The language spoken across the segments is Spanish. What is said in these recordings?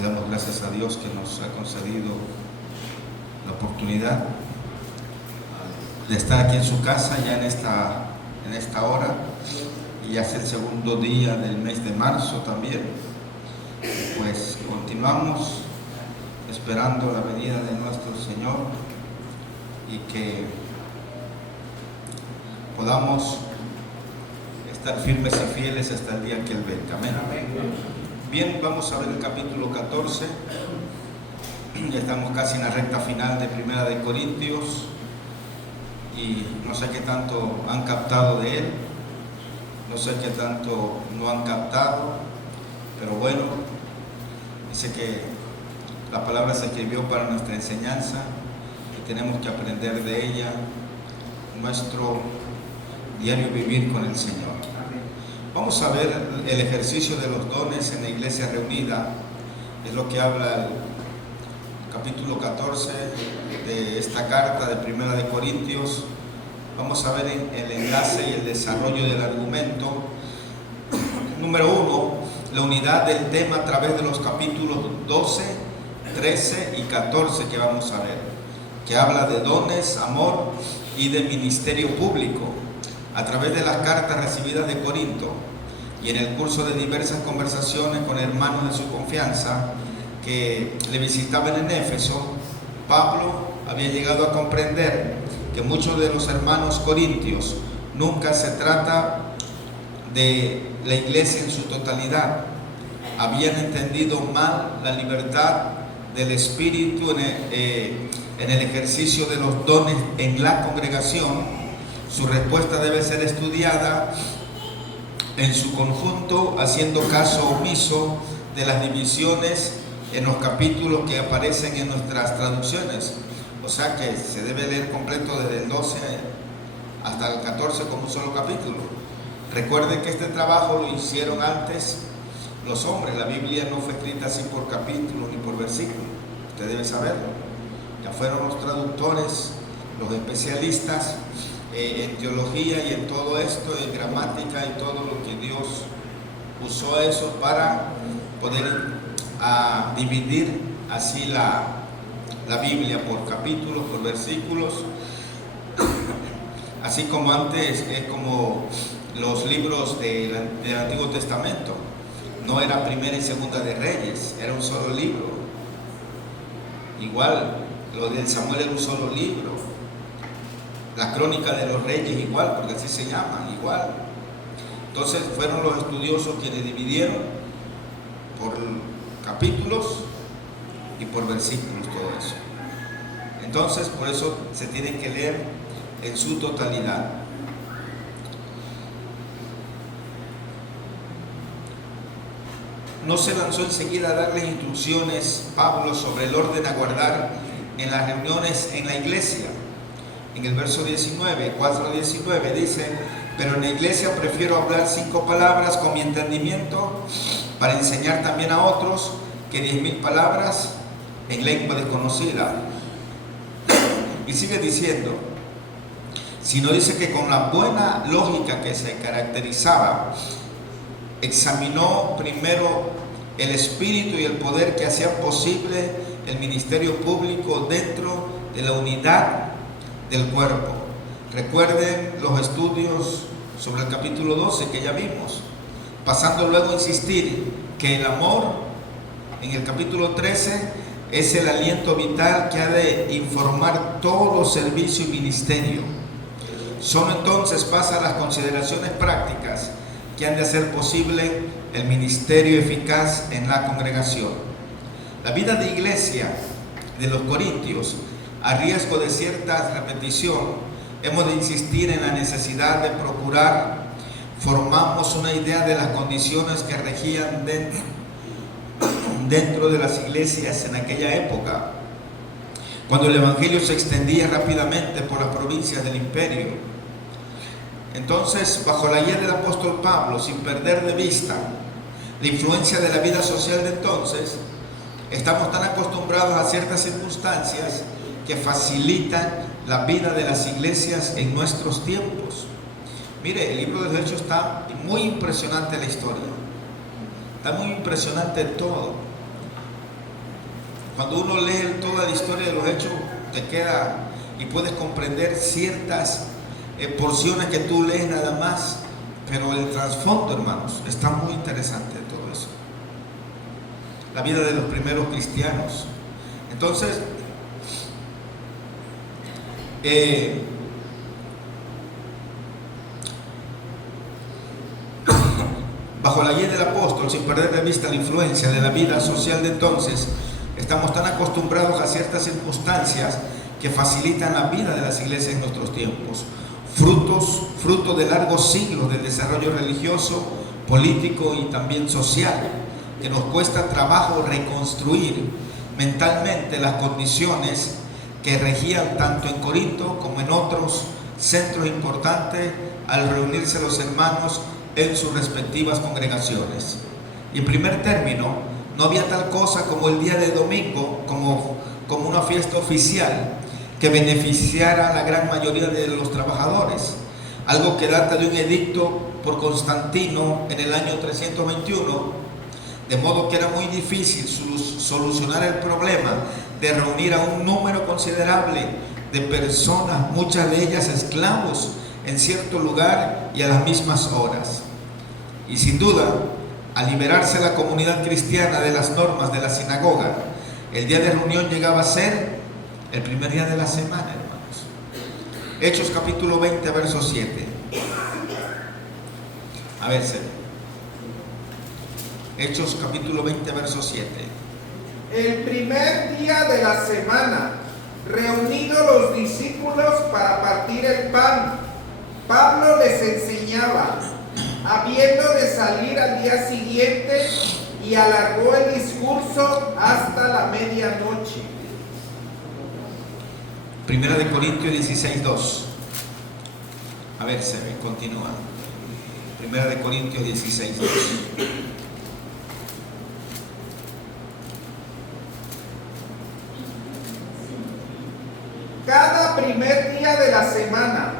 Le damos gracias a Dios que nos ha concedido la oportunidad de estar aquí en su casa ya en esta hora, y ya es el segundo día del mes de marzo también. Pues continuamos esperando la venida de nuestro Señor y que podamos estar firmes y fieles hasta el día que Él venga. Amén. Bien, vamos a ver el capítulo 14. Ya estamos casi en la recta final de Primera de Corintios y no sé qué tanto han captado de él, no sé qué tanto no han captado, pero bueno, dice que la palabra se escribió para nuestra enseñanza y tenemos que aprender de ella nuestro diario vivir con el Señor. Vamos a ver el ejercicio de los dones en la iglesia reunida, es lo que habla el capítulo 14 de esta carta de Primera de Corintios. Vamos a ver el enlace y el desarrollo del argumento. Número 1, la unidad del tema a través de los capítulos 12, 13 y 14 que vamos a ver, que habla de dones, amor y de ministerio público, a través de las cartas recibidas de Corinto y en el curso de diversas conversaciones con hermanos de su confianza que le visitaban en Éfeso. Pablo había llegado a comprender que muchos de los hermanos corintios nunca se trata de la iglesia en su totalidad. Habían entendido mal la libertad del Espíritu en el ejercicio de los dones en la congregación. Su respuesta debe ser estudiada en su conjunto, haciendo caso omiso de las divisiones en los capítulos que aparecen en nuestras traducciones. O sea que se debe leer completo desde el 12 hasta el 14 como un solo capítulo. Recuerden que este trabajo lo hicieron antes los hombres. La Biblia no fue escrita así por capítulo ni por versículo. Usted debe saberlo. Ya fueron los traductores, los especialistas en teología y en todo esto, en gramática y todo lo que Dios usó eso para poder dividir así la Biblia por capítulos, por versículos, así como antes es como los libros del Antiguo Testamento. No era Primera y Segunda de Reyes, era un solo libro. Igual, lo del Samuel era un solo libro. La Crónica de los Reyes igual, porque así se llaman, igual. Entonces fueron los estudiosos quienes dividieron por capítulos y por versículos todo eso. Entonces, por eso se tiene que leer en su totalidad. No se lanzó enseguida a darles instrucciones Pablo sobre el orden a guardar en las reuniones en la iglesia. En el verso 19, 4:19 dice: pero en la iglesia prefiero hablar 5 palabras con mi entendimiento para enseñar también a otros que 10,000 palabras en lengua desconocida. Y sigue diciendo, sino dice que con la buena lógica que se caracterizaba, examinó primero el espíritu y el poder que hacían posible el ministerio público dentro de la unidad del cuerpo. Recuerden los estudios sobre el capítulo 12 que ya vimos, pasando luego a insistir que el amor en el capítulo 13 es el aliento vital que ha de informar todo servicio y ministerio. Solo entonces pasa a las consideraciones prácticas que han de hacer posible el ministerio eficaz en la congregación. La vida de iglesia de los corintios, a riesgo de cierta repetición, hemos de insistir en la necesidad de procurar formamos una idea de las condiciones que regían dentro de las iglesias en aquella época, cuando el evangelio se extendía rápidamente por las provincias del imperio. Entonces, bajo la guía del apóstol Pablo, sin perder de vista la influencia de la vida social de entonces, estamos tan acostumbrados a ciertas circunstancias que facilitan la vida de las iglesias en nuestros tiempos. Mire, el libro de los Hechos está muy impresionante la historia. Está muy impresionante todo. Cuando uno lee toda la historia de los hechos, te queda y puedes comprender ciertas porciones que tú lees nada más, pero el trasfondo, hermanos, está muy interesante de todo eso. La vida de los primeros cristianos. Entonces, bajo la guía del apóstol, sin perder de vista la influencia de la vida social de entonces, estamos tan acostumbrados a ciertas circunstancias que facilitan la vida de las iglesias en nuestros tiempos, fruto de largos siglos del desarrollo religioso, político y también social, que nos cuesta trabajo reconstruir mentalmente las condiciones que regían tanto en Corinto como en otros centros importantes al reunirse los hermanos en sus respectivas congregaciones. Y en primer término, no había tal cosa como el día de domingo, como una fiesta oficial que beneficiara a la gran mayoría de los trabajadores, algo que data de un edicto por Constantino en el año 321, de modo que era muy difícil solucionar el problema de reunir a un número considerable de personas, muchas de ellas esclavos, en cierto lugar y a las mismas horas. Y sin duda, al liberarse la comunidad cristiana de las normas de la sinagoga, el día de reunión llegaba a ser el primer día de la semana, hermanos. Hechos capítulo 20, verso 7. A ver, Hechos capítulo 20, verso 7. El primer día de la semana, reunidos los discípulos para partir el pan, Pablo les enseñaba, habiendo de salir al día siguiente, y alargó el discurso hasta la medianoche. Primera de Corintios 16, 2. A ver, continúa. Primera de Corintios 16, 2. Cada primer día de la semana,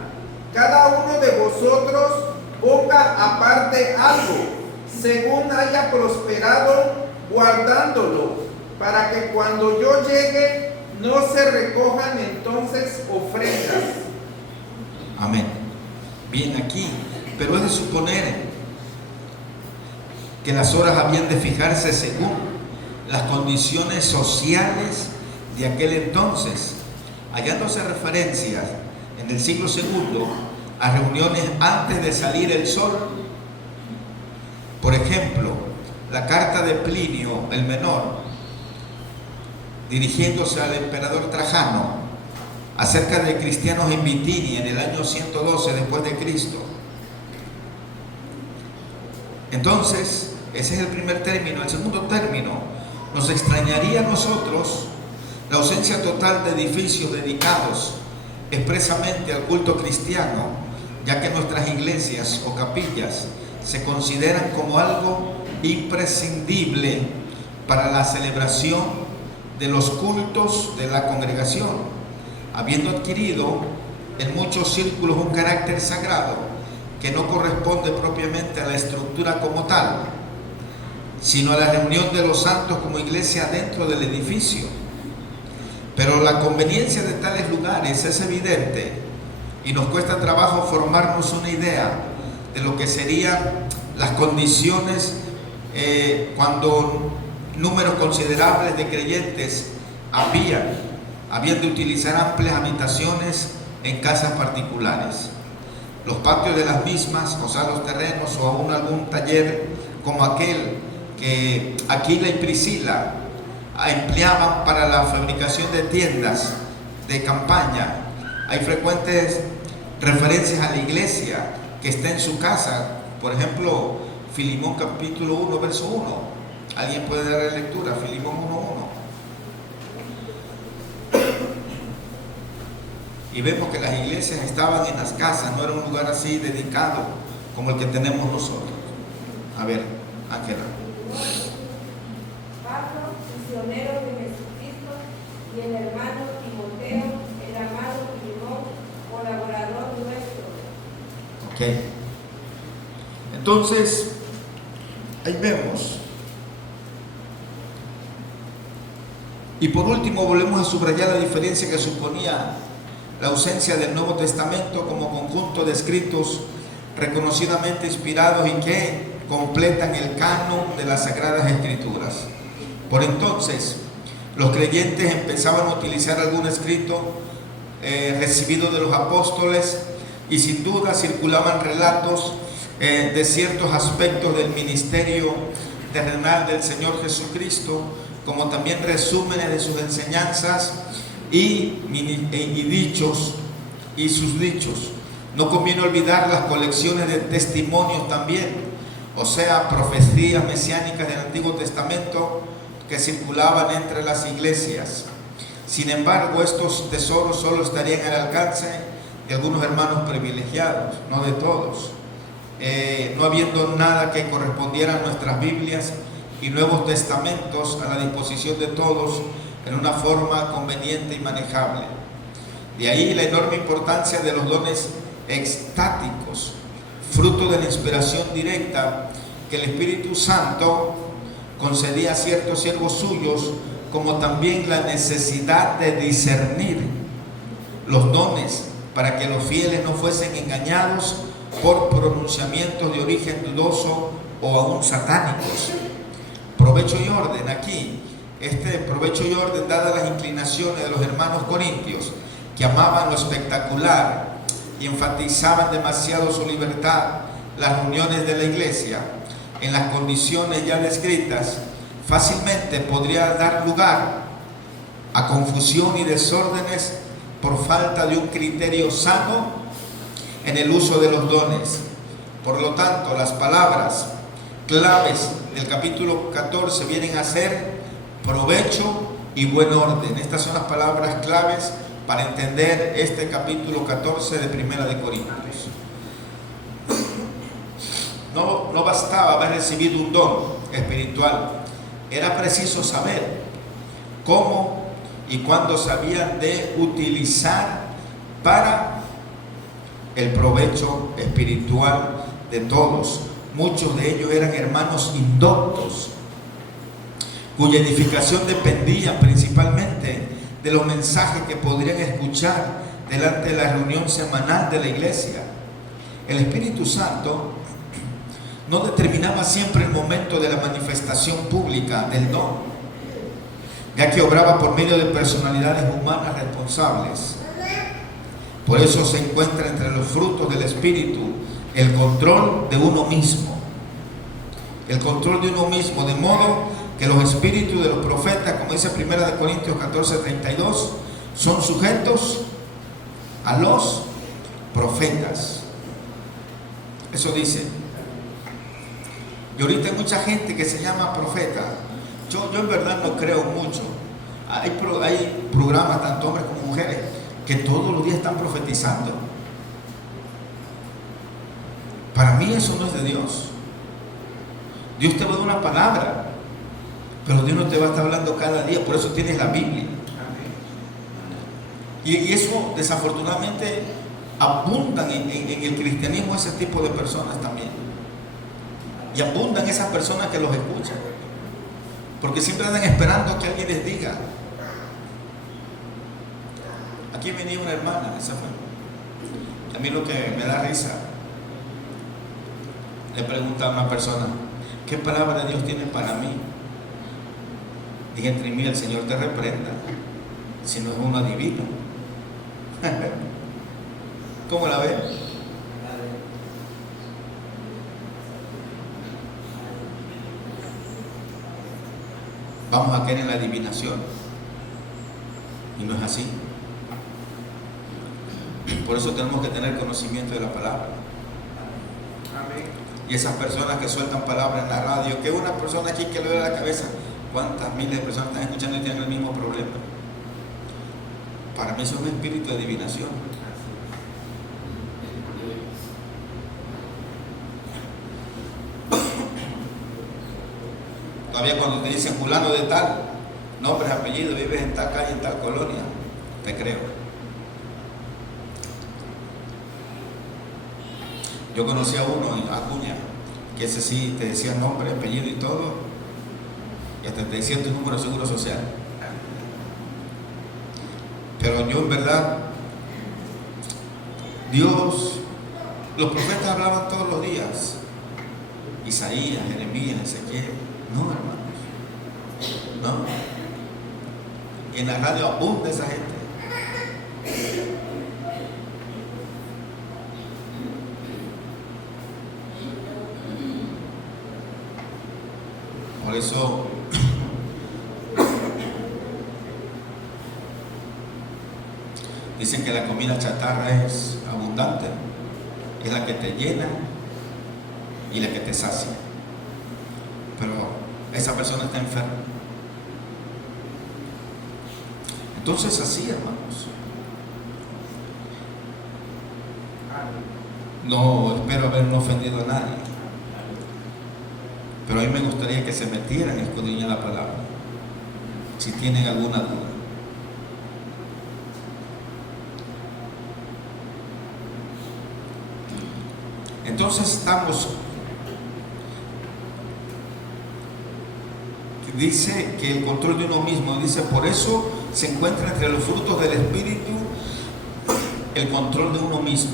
cada uno de vosotros ponga aparte algo, según haya prosperado, guardándolo, para que cuando yo llegue no se recojan entonces ofrendas. Amén. Bien, aquí, pero es de suponer que las horas habían de fijarse según las condiciones sociales de aquel entonces, hallándose referencias en el siglo II a reuniones antes de salir el sol. Por ejemplo, la carta de Plinio el Menor, dirigiéndose al emperador Trajano acerca de cristianos en Bitinia en el año 112 después de Cristo. Entonces, ese es el primer término. El segundo término, nos extrañaría a nosotros la ausencia total de edificios dedicados expresamente al culto cristiano, ya que nuestras iglesias o capillas se consideran como algo imprescindible para la celebración de los cultos de la congregación, habiendo adquirido en muchos círculos un carácter sagrado que no corresponde propiamente a la estructura como tal, sino a la reunión de los santos como iglesia dentro del edificio. Pero la conveniencia de tales lugares es evidente y nos cuesta trabajo formarnos una idea de lo que serían las condiciones cuando números considerables de creyentes habían de utilizar amplias habitaciones en casas particulares. Los patios de las mismas, o sea, los terrenos, o aún algún taller como aquel que Aquila y Priscila empleaban para la fabricación de tiendas de campaña. Hay frecuentes referencias a la iglesia que está en su casa. Por ejemplo, Filemón capítulo 1, verso 1. ¿Alguien puede dar lectura? Filemón 1:1. Y vemos que las iglesias estaban en las casas, no era un lugar así dedicado como el que tenemos nosotros. A ver, Ángela. Pablo, misionero de Jesucristo, y el hermano Timoteo, el amado Filemón, colaborador nuestro. Ok. Entonces, ahí vemos Y por último, volvemos a subrayar la diferencia que suponía la ausencia del Nuevo Testamento como conjunto de escritos reconocidamente inspirados y que completan el canon de las Sagradas Escrituras. Por entonces, los creyentes empezaban a utilizar algún escrito recibido de los apóstoles, y sin duda circulaban relatos de ciertos aspectos del ministerio terrenal del Señor Jesucristo, como también resúmenes de sus enseñanzas y dichos y sus dichos. No conviene olvidar las colecciones de testimonios también, o sea, profecías mesiánicas del Antiguo Testamento que circulaban entre las iglesias. Sin embargo, estos tesoros solo estarían al alcance de algunos hermanos privilegiados, no de todos. No habiendo nada que correspondiera a nuestras Biblias y Nuevos Testamentos a la disposición de todos en una forma conveniente y manejable. De ahí la enorme importancia de los dones extáticos, fruto de la inspiración directa que el Espíritu Santo concedía a ciertos siervos suyos, como también la necesidad de discernir los dones para que los fieles no fuesen engañados por pronunciamientos de origen dudoso o aún satánicos. Provecho y orden aquí. Este provecho y orden, dadas las inclinaciones de los hermanos corintios, que amaban lo espectacular y enfatizaban demasiado su libertad, las reuniones de la iglesia, en las condiciones ya descritas, fácilmente podría dar lugar a confusión y desórdenes por falta de un criterio sano en el uso de los dones. Por lo tanto, las palabras claves del capítulo 14 vienen a ser provecho y buen orden. Estas son las palabras claves para entender este capítulo 14 de Primera de Corintios. No bastaba haber recibido un don espiritual, era preciso saber cómo y cuándo se habían de utilizar para el provecho espiritual de todos. Muchos de ellos eran hermanos indoctos, cuya edificación dependía principalmente de los mensajes que podrían escuchar delante de la reunión semanal de la iglesia. El Espíritu Santo no determinaba siempre el momento de la manifestación pública del don, ya que obraba por medio de personalidades humanas responsables. Por eso se encuentra entre los frutos del Espíritu el control de uno mismo. El control de uno mismo, de modo que los espíritus de los profetas, como dice 1 Corintios 14:32, son sujetos a los profetas. Eso dice. Y ahorita hay mucha gente que se llama profeta. Yo en verdad no creo mucho. Hay programas, tanto hombres como mujeres, que todos los días están profetizando. Para mí eso no es de Dios. Dios te va a dar una palabra, pero Dios no te va a estar hablando cada día. Por eso tienes la Biblia. Y eso desafortunadamente abundan en el cristianismo ese tipo de personas también. Y abundan esas personas que los escuchan, porque siempre andan esperando que alguien les diga. Aquí venía una hermana, esa fue. A mí lo que me da risa, le pregunta a una persona: ¿qué palabra Dios tiene para mí? Dije entre mí: el Señor te reprenda, si no es un adivino. ¿Cómo la ves? Vamos a caer en la adivinación, y no es así. Por eso tenemos que tener conocimiento de la palabra. Amén. Y esas personas que sueltan palabras en la radio, que una persona aquí que le duele la cabeza, ¿cuántas miles de personas están escuchando y tienen el mismo problema? Para mí eso es un espíritu de adivinación. Todavía cuando te dicen fulano de tal, nombre, apellido, vives en tal calle, en tal colonia, te creo. Yo conocí a uno en Acuña, que ese sí te decía nombre, apellido y todo, y hasta te decía tu número de seguro social. Pero yo en verdad, Dios, los profetas hablaban todos los días. Isaías, Jeremías, Ezequiel. No, hermanos. No. Y en la radio abunda esa gente. Por eso dicen que la comida chatarra es abundante, es la que te llena y la que te sacia. Pero esa persona está enferma. Entonces así, hermanos. No espero haber no ofendido a nadie. Pero a mí me gustaría que se metieran y escudriñar la palabra, si tienen alguna duda. Entonces estamos, dice que el control de uno mismo, dice, por eso se encuentra entre los frutos del Espíritu el control de uno mismo.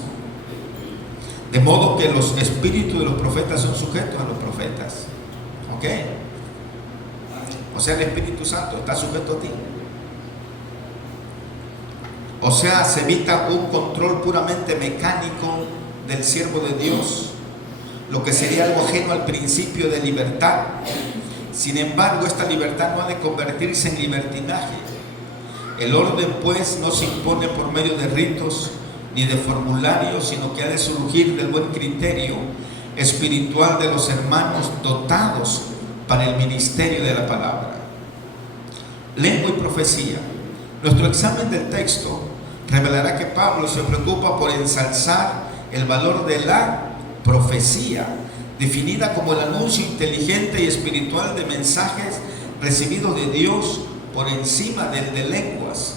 De modo que los espíritus de los profetas son sujetos a los profetas. ¿Ok? O sea, el Espíritu Santo está sujeto a ti. O sea, se evita un control puramente mecánico del siervo de Dios, lo que sería algo ajeno al principio de libertad. Sin embargo, esta libertad no ha de convertirse en libertinaje. El orden, pues, no se impone por medio de ritos ni de formularios, sino que ha de surgir del buen criterio espiritual de los hermanos dotados para el ministerio de la palabra. Lengua y profecía. Nuestro examen del texto revelará que Pablo se preocupa por ensalzar el valor de la profecía, definida como el anuncio inteligente y espiritual de mensajes recibidos de Dios por encima del de lenguas,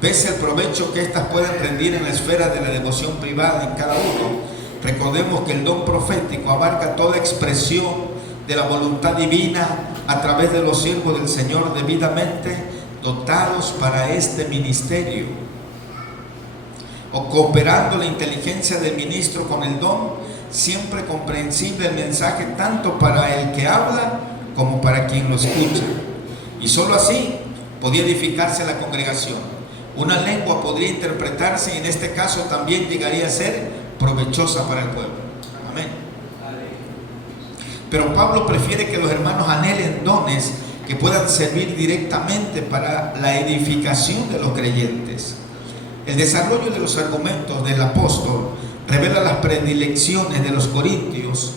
pese al provecho que éstas pueden rendir en la esfera de la devoción privada en cada uno. Recordemos que el don profético abarca toda expresión de la voluntad divina a través de los siervos del Señor debidamente dotados para este ministerio, o cooperando la inteligencia del ministro con el don, siempre comprensible el mensaje tanto para el que habla como para quien lo escucha. Y sólo así podía edificarse la congregación. Una lengua podría interpretarse y en este caso también llegaría a ser provechosa para el pueblo. Amén. Pero Pablo prefiere que los hermanos anhelen dones que puedan servir directamente para la edificación de los creyentes. El desarrollo de los argumentos del apóstol revela las predilecciones de los corintios,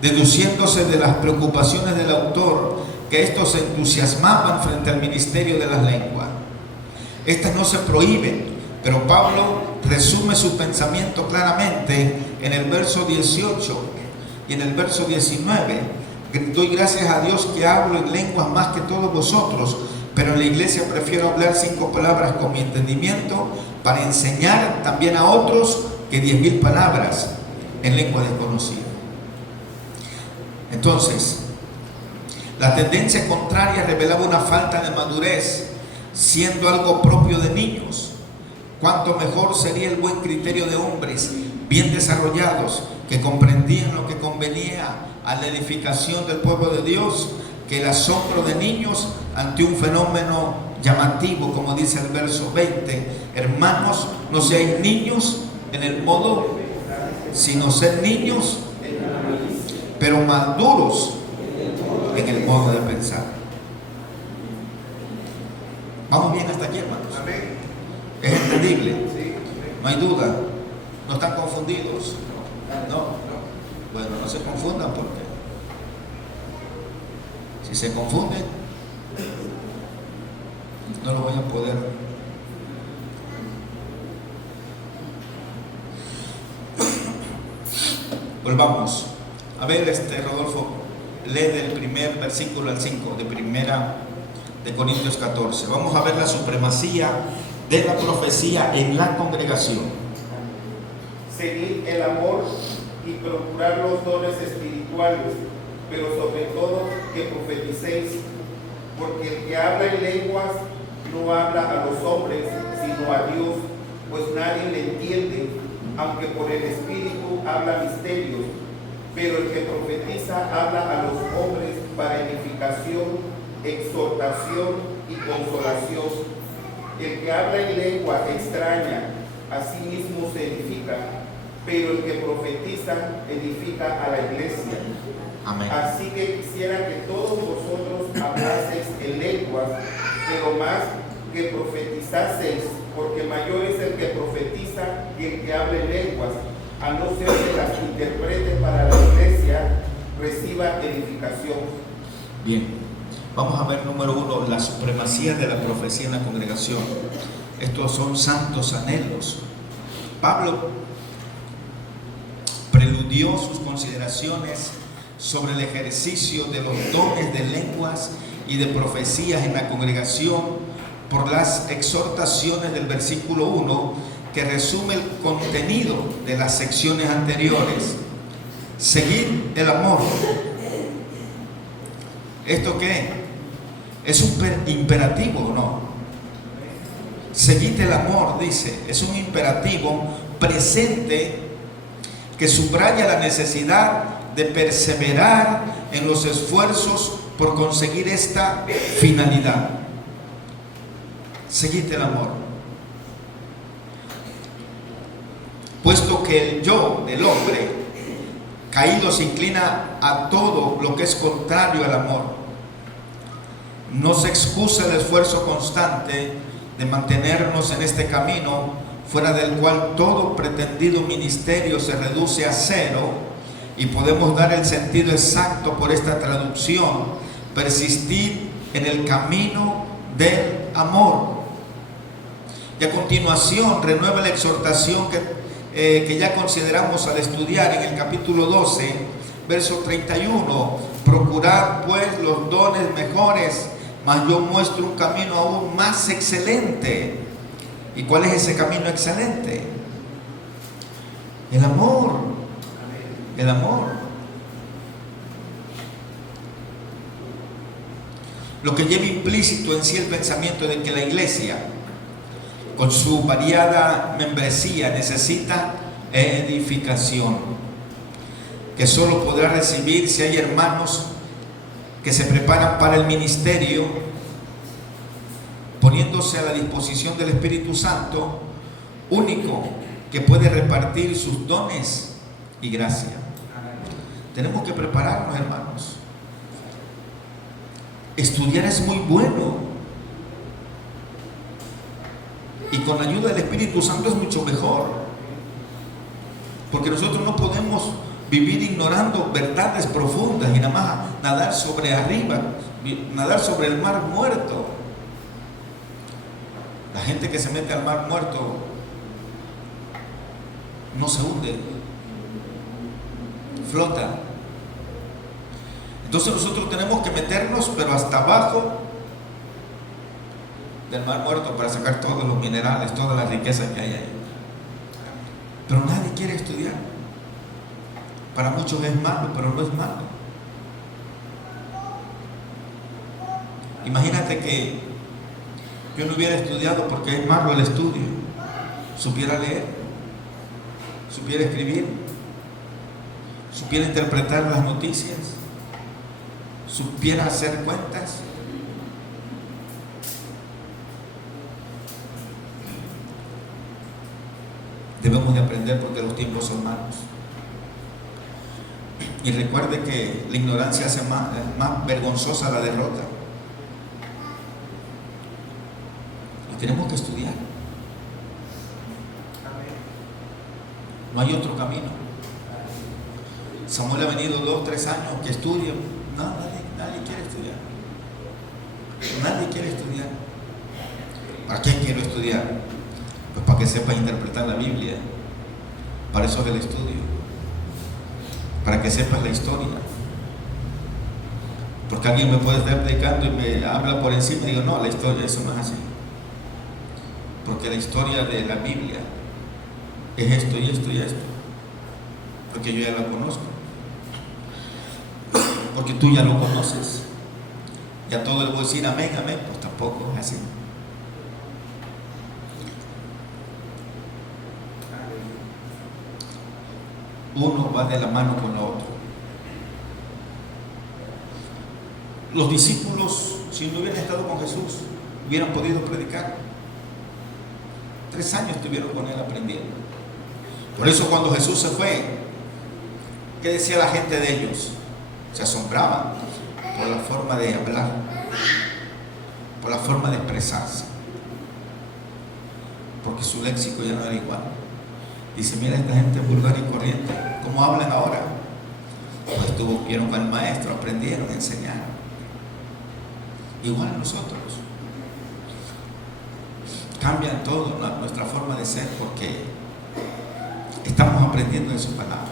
deduciéndose de las preocupaciones del autor que estos se entusiasmaban frente al ministerio de las lenguas. Estas no se prohíben, pero Pablo resume su pensamiento claramente en el verso 18 y en el verso 19. Doy gracias a Dios que hablo en lenguas más que todos vosotros, pero en la iglesia prefiero hablar 5 palabras con mi entendimiento para enseñar también a otros que 10,000 palabras en lengua desconocida. Entonces, la tendencia contraria revelaba una falta de madurez, siendo algo propio de niños. Cuánto mejor sería el buen criterio de hombres bien desarrollados que comprendían lo que convenía a la edificación del pueblo de Dios, que el asombro de niños ante un fenómeno llamativo, como dice el verso 20. Hermanos, no seáis niños en el modo, sino ser niños, pero maduros en el modo de pensar. ¿Vamos bien hasta aquí, hermanos? ¿Es entendible? No hay duda. ¿No están confundidos? No. Bueno, no se confundan porque si se confunden no lo voy a poder. Volvamos. A ver, Rodolfo, lee del primer versículo al 5 de primera de Corintios 14. Vamos a ver la supremacía de la profecía en la congregación. Seguid el amor y procurar los dones espirituales, pero sobre todo que profeticéis, porque el que habla en lenguas no habla a los hombres, sino a Dios, pues nadie le entiende, aunque por el Espíritu habla misterios. Pero el que profetiza habla a los hombres para edificación, exhortación y consolación. El que habla en lengua extraña, a sí mismo se edifica, pero el que profetiza edifica a la iglesia. Amén. Así que quisiera que todos vosotros hablaseis en lenguas, pero más que profetizaseis, porque mayor es el que profetiza que el que habla en lenguas, a no ser que las interprete para la iglesia, reciba edificación. Bien, vamos a ver número 1, la supremacía de la profecía en la congregación. Estos son santos anhelos. Pablo preludió sus consideraciones sobre el ejercicio de los dones de lenguas y de profecías en la congregación por las exhortaciones del versículo 1, que resume el contenido de las secciones anteriores. Seguir el amor. ¿Esto qué? ¿Es un imperativo o no? Seguid el amor, dice, es un imperativo presente que subraya la necesidad de perseverar en los esfuerzos por conseguir esta finalidad. Seguid el amor. Puesto que el yo del hombre caído se inclina a todo lo que es contrario al amor, no se excusa el esfuerzo constante de mantenernos en este camino, fuera del cual todo pretendido ministerio se reduce a cero, y podemos dar el sentido exacto por esta traducción: persistir en el camino del amor. Y a continuación renueva la exhortación que ya consideramos al estudiar en el capítulo 12, verso 31. Procurad pues los dones mejores, mas yo muestro un camino aún más excelente. ¿Y cuál es ese camino excelente? El amor. El amor. Lo que lleva implícito en sí el pensamiento de que la iglesia, con su variada membresía, necesita edificación, que solo podrá recibir si hay hermanos que se preparan para el ministerio, poniéndose a la disposición del Espíritu Santo, único que puede repartir sus dones y gracia. Tenemos que prepararnos, hermanos. Estudiar es muy bueno, y con la ayuda del Espíritu Santo es mucho mejor, porque nosotros no podemos vivir ignorando verdades profundas y nada más nadar sobre arriba, nadar sobre el mar muerto. La gente que se mete al mar muerto no se hunde, flota. Entonces nosotros tenemos que meternos, pero hasta abajo del mar muerto, para sacar todos los minerales, todas las riquezas que hay ahí. Pero nadie quiere estudiar. Para muchos es malo, pero no es malo. Imagínate que yo no hubiera estudiado porque es malo el estudio. Supiera leer, supiera escribir, supiera interpretar las noticias, supiera hacer cuentas. Debemos de aprender porque los tiempos son malos. Y recuerde que la ignorancia hace más vergonzosa la derrota. Y tenemos que estudiar. No hay otro camino. Samuel ha venido 2 o 3 años que estudie. No, nadie quiere estudiar. Nadie quiere estudiar. ¿Para qué quiero estudiar? Pues para que sepas interpretar la Biblia. Para eso es el estudio. Para que sepas la historia. Porque alguien me puede estar predicando y me habla por encima y digo, no, la historia, eso no es así. Porque la historia de la Biblia es esto y esto y esto. Porque yo ya la conozco. Porque tú ya lo conoces. Y a todo le voy a decir amén, amén. Pues tampoco es así. uno va de la mano con lo otro. Los discípulos, si no hubieran estado con Jesús, hubieran podido predicar. 3 años estuvieron con él aprendiendo. Por eso cuando Jesús se fue, ¿qué decía la gente de ellos? Se asombraban por la forma de hablar, por la forma de expresarse, porque su léxico ya no era igual. Dice, mira esta gente vulgar y corriente, ¿cómo hablan ahora? Pues estuvieron con el maestro, aprendieron, enseñaron. Igual nosotros. Cambian todo nuestra forma de ser porque estamos aprendiendo en su palabra.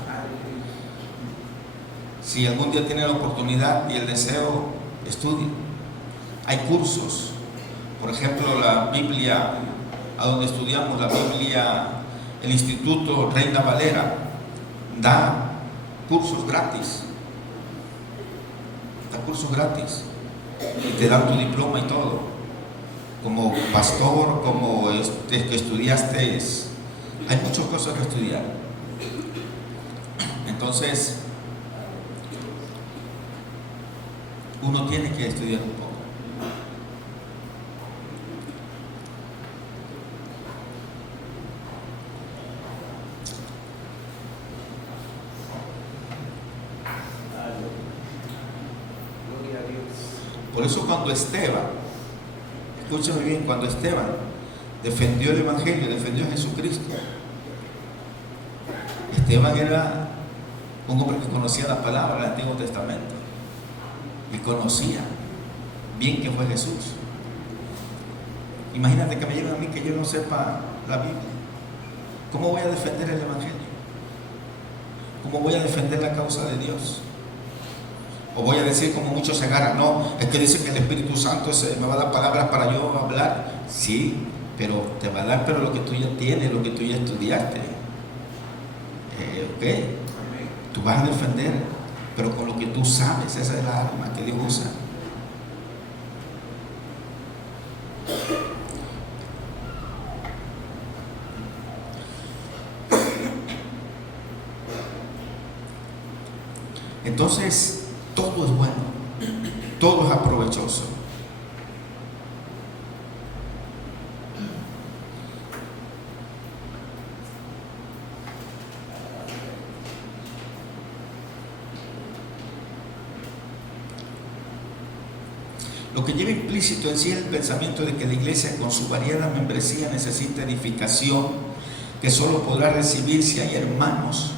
Si algún día tienen la oportunidad y el deseo, estudien. Hay cursos, por ejemplo, la Biblia, a donde estudiamos la Biblia, el Instituto Reina Valera da cursos gratis. Da cursos gratis y te dan tu diploma y todo. Como pastor, como que estudiaste, hay muchas cosas que estudiar. Entonces, uno tiene que estudiar un poco. Por eso cuando Esteban, escúchame bien, cuando Esteban defendió el Evangelio, defendió a Jesucristo, Esteban era un hombre que conocía la palabra del Antiguo Testamento y conocía bien que fue Jesús. Imagínate que me lleven a mí que yo no sepa la Biblia. ¿Cómo voy a defender el Evangelio? ¿Cómo voy a defender la causa de Dios? O voy a decir como muchos se agarran, no, es que dicen que el Espíritu Santo me va a dar palabras para yo hablar. Sí, pero te va a dar pero lo que tú ya tienes, lo que tú ya estudiaste. Ok, tú vas a defender, pero con lo que tú sabes, esa es la arma que Dios usa. Entonces, todo es bueno, todo es aprovechoso. Lo que lleva implícito en sí es el pensamiento de que la iglesia con su variada membresía necesita edificación, que solo podrá recibir si hay hermanos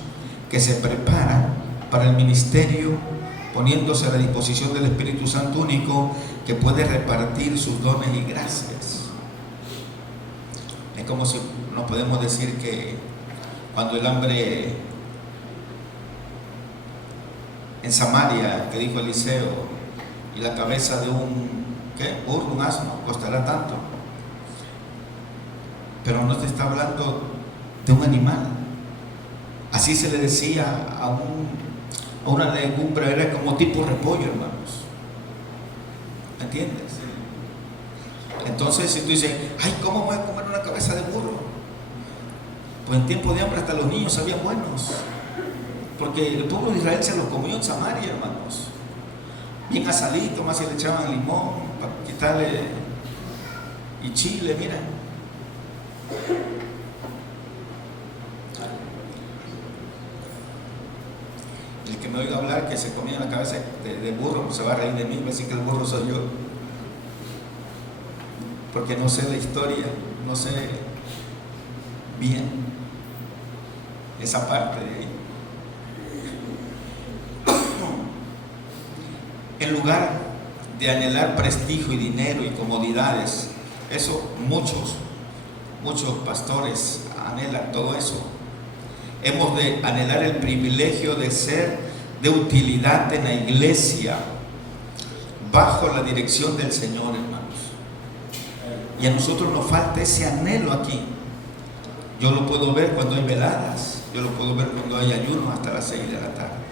que se preparan para el ministerio, poniéndose a la disposición del Espíritu Santo único, que puede repartir sus dones y gracias. Es como si nos podemos decir que cuando el hambre en Samaria, que dijo Eliseo, y la cabeza de un burro, un asno, costará tanto. Pero no te está hablando de un animal. Así se le decía a una legumbre, era como tipo repollo, hermanos. ¿Me entiendes? Entonces, si tú dices, ay, ¿cómo voy a comer una cabeza de burro? Pues en tiempo de hambre hasta los niños sabían buenos. Porque el pueblo de Israel se los comió en Samaria, hermanos. Bien asadito, más si le echaban limón para quitarle y chile, mira. El que me oiga hablar que se comía la cabeza de burro, pues se va a reír de mí, va a decir que el burro soy yo. Porque no sé la historia, no sé bien esa parte de ahí. En lugar de anhelar prestigio y dinero y comodidades, eso muchos pastores anhelan todo eso. Hemos de anhelar el privilegio de ser de utilidad en la iglesia bajo la dirección del Señor, hermanos. Y a nosotros nos falta ese anhelo aquí. Yo lo puedo ver cuando hay veladas, yo lo puedo ver cuando hay ayuno hasta las 6 de la tarde.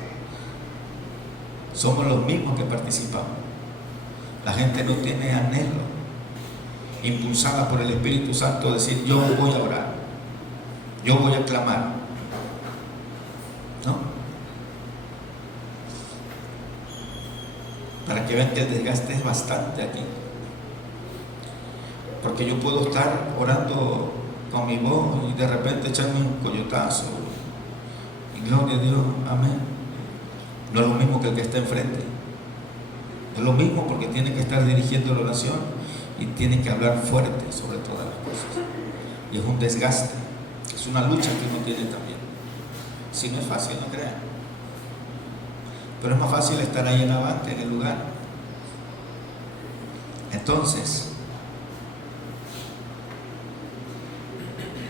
Somos los mismos que participamos. La gente no tiene anhelo, impulsada por el Espíritu Santo, decir yo voy a orar, yo voy a clamar. ¿no? Para que vean que el desgaste es bastante aquí. Porque yo puedo estar orando con mi voz y de repente echarme un coyotazo. Y gloria a Dios, amén. No es lo mismo que el que está enfrente. Es lo mismo porque tiene que estar dirigiendo la oración y tiene que hablar fuerte sobre todas las cosas. Y es un desgaste, es una lucha que uno tiene también. Si no es fácil, no crean. Pero es más fácil estar ahí en la banca, en el lugar. Entonces,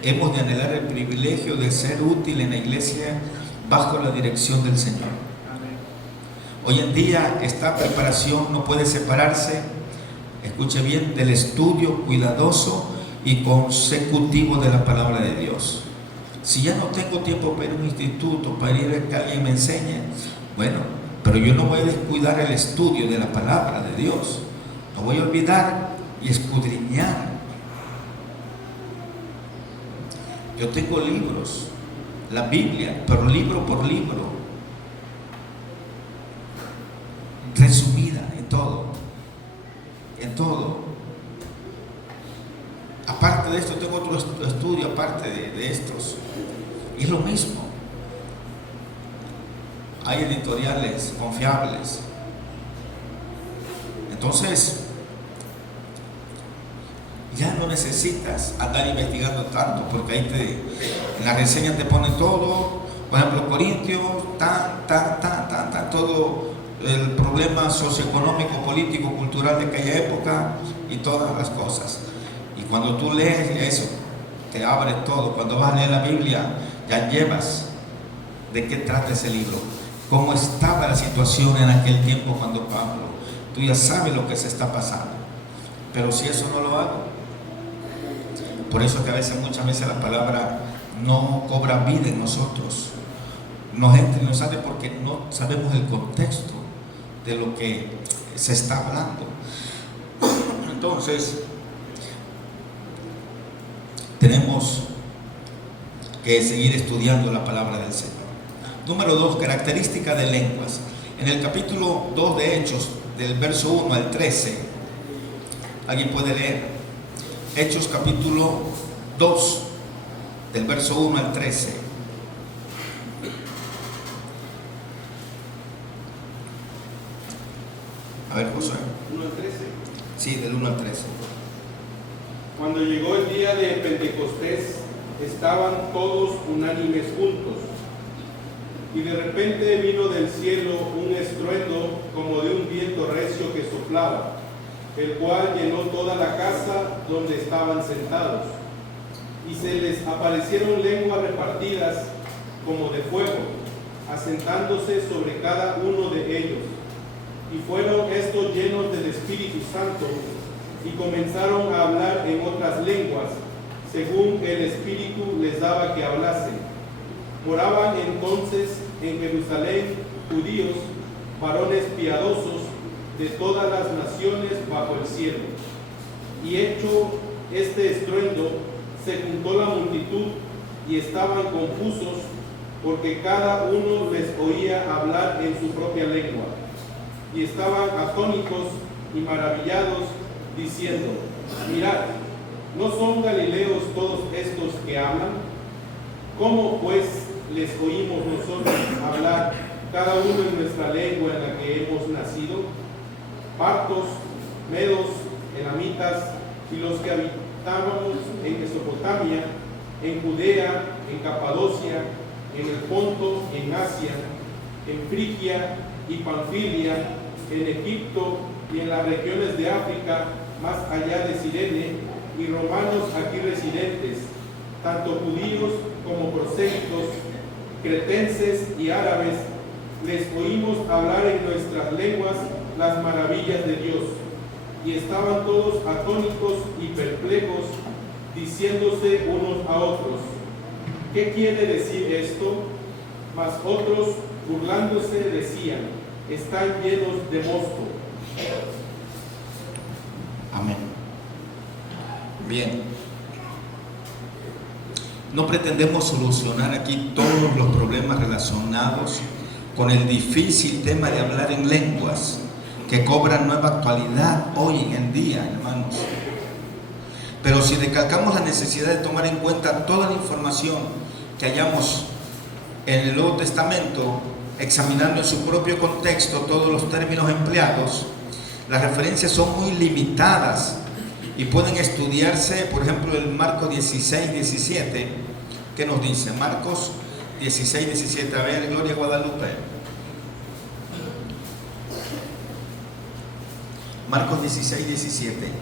hemos de anhelar el privilegio de ser útil en la iglesia bajo la dirección del Señor. Amén. Hoy en día esta preparación no puede separarse, escuche bien, del estudio cuidadoso y consecutivo de la palabra de Dios. Si ya no tengo tiempo para ir a un instituto, para ir a que alguien me enseñe, bueno, pero yo no voy a descuidar el estudio de la palabra de Dios. No voy a olvidar y escudriñar. Yo tengo libros, la Biblia, pero libro por libro, resumida en todo, en todo. Aparte de esto, tengo otro estudio aparte de estos. Y es lo mismo. Hay editoriales confiables. Entonces, ya no necesitas andar investigando tanto, porque ahí en la reseña te pone todo, por ejemplo, Corintios, todo el problema socioeconómico, político, cultural de aquella época y todas las cosas. Y cuando tú lees eso, te abre todo. Cuando vas a leer la Biblia, ya llevas de qué trata ese libro, cómo estaba la situación en aquel tiempo cuando Pablo, tú ya sabes lo que se está pasando. Pero si eso no lo hago, por eso que muchas veces la palabra no cobra vida en nosotros, nos entra y nos sale porque no sabemos el contexto de lo que se está hablando. Entonces, tenemos que seguir estudiando la palabra del Señor. Número 2, característica de lenguas. En el capítulo 2 de Hechos, del verso 1 al 13, ¿alguien puede leer? Hechos capítulo 2, del verso 1 al 13. A ver, José. 1 al 13. Sí, del 1 al 13. Cuando llegó el día de Pentecostés, estaban todos unánimes juntos. Y de repente vino del cielo un estruendo como de un viento recio que soplaba, el cual llenó toda la casa donde estaban sentados. Y se les aparecieron lenguas repartidas como de fuego, asentándose sobre cada uno de ellos. Y fueron estos llenos del Espíritu Santo, y comenzaron a hablar en otras lenguas, según el Espíritu les daba que hablasen. Moraban entonces en Jerusalén judíos, varones piadosos de todas las naciones bajo el cielo. Y hecho este estruendo, se juntó la multitud y estaban confusos, porque cada uno les oía hablar en su propia lengua. Y estaban atónitos y maravillados, diciendo: mirad, ¿no son galileos todos estos que hablan? ¿Cómo pues les oímos nosotros hablar, cada uno en nuestra lengua en la que hemos nacido? Partos, medos, elamitas y los que habitábamos en Mesopotamia, en Judea, en Capadocia, en el Ponto, en Asia, en Frigia y Panfilia, en Egipto y en las regiones de África, más allá de Cirene, y romanos aquí residentes, tanto judíos como prosélitos, cretenses y árabes, les oímos hablar en nuestras lenguas las maravillas de Dios. Y estaban todos atónitos y perplejos, diciéndose unos a otros: ¿qué quiere decir esto? Mas otros, burlándose, decían: están llenos de mosto. Amén. Bien. No pretendemos solucionar aquí todos los problemas relacionados con el difícil tema de hablar en lenguas que cobran nueva actualidad hoy en día, hermanos. Pero si recalcamos la necesidad de tomar en cuenta toda la información que hallamos en el Nuevo Testamento, examinando en su propio contexto todos los términos empleados, las referencias son muy limitadas y pueden estudiarse, por ejemplo, en Marcos 16, 17, ¿qué nos dice? Marcos 16, 17, a ver, Gloria Guadalupe. Marcos 16, 17.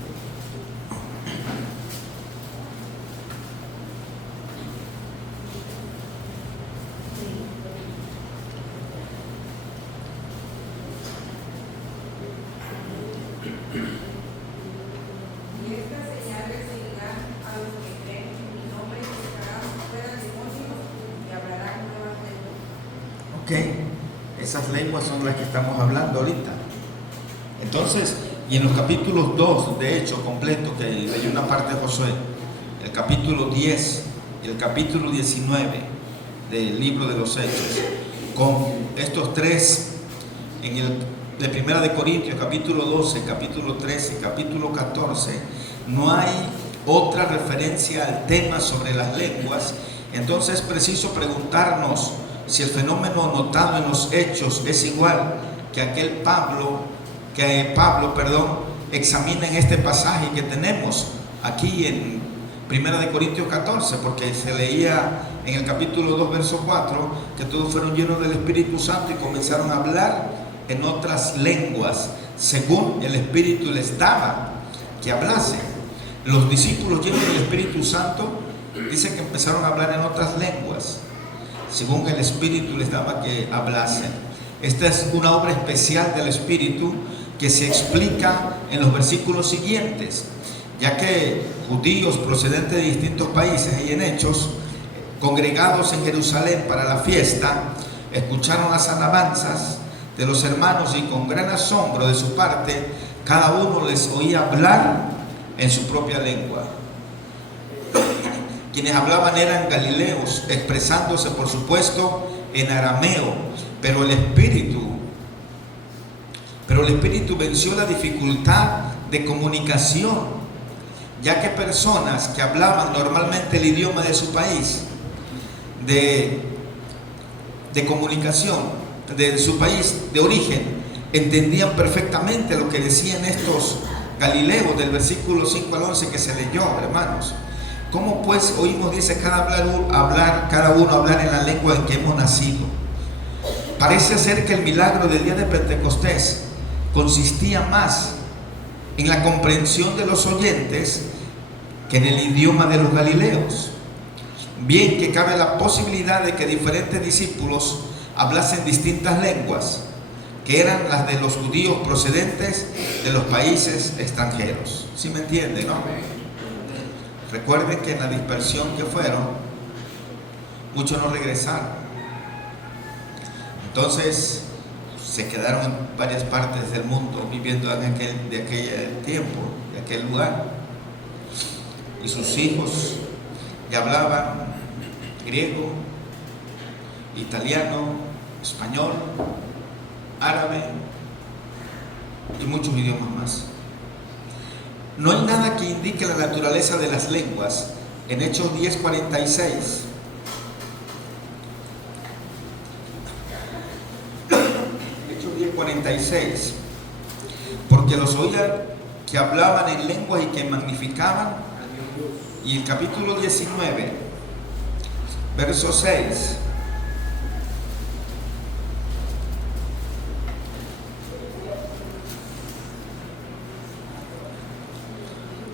Ok, esas lenguas son las que estamos hablando ahorita. Entonces, y en los capítulos 2, de hecho, completo, que leí una parte de Josué, el capítulo 10 y el capítulo 19 del libro de los Hechos, con estos tres, en el de Primera de Corintios, capítulo 12, capítulo 13, capítulo 14, no hay otra referencia al tema sobre las lenguas. Entonces es preciso preguntarnos si el fenómeno notado en los Hechos es igual que Pablo examina en este pasaje que tenemos aquí en Primera de Corintios 14, porque se leía en el capítulo 2, verso 4, que todos fueron llenos del Espíritu Santo y comenzaron a hablar en otras lenguas, según el Espíritu les daba que hablase. Los discípulos llenos del Espíritu Santo dicen que empezaron a hablar en otras lenguas, según el Espíritu les daba que hablasen. Esta es una obra especial del Espíritu que se explica en los versículos siguientes, ya que judíos procedentes de distintos países y en Hechos, congregados en Jerusalén para la fiesta, escucharon las alabanzas de los hermanos y con gran asombro de su parte, cada uno les oía hablar en su propia lengua. Quienes hablaban eran galileos, expresándose por supuesto en arameo, pero el Espíritu venció la dificultad de comunicación, ya que personas que hablaban normalmente el idioma de su país, de comunicación, de su país de origen, entendían perfectamente lo que decían estos galileos del versículo 5 al 11 que se leyó, hermanos. ¿Cómo pues oímos, dice, cada uno hablar en la lengua en que hemos nacido? Parece ser que el milagro del día de Pentecostés consistía más en la comprensión de los oyentes que en el idioma de los galileos. Bien que cabe la posibilidad de que diferentes discípulos hablasen distintas lenguas, que eran las de los judíos procedentes de los países extranjeros. ¿Sí me entienden, no? Recuerden que en la dispersión que fueron, muchos no regresaron. Entonces, se quedaron en varias partes del mundo viviendo de aquel tiempo, de aquel lugar. Y sus hijos ya hablaban griego, italiano, español, árabe y muchos idiomas más. No hay nada que indique la naturaleza de las lenguas en Hechos 10:46. Hechos 10:46. Porque los oía que hablaban en lenguas y que magnificaban. Y el capítulo 19, verso 6.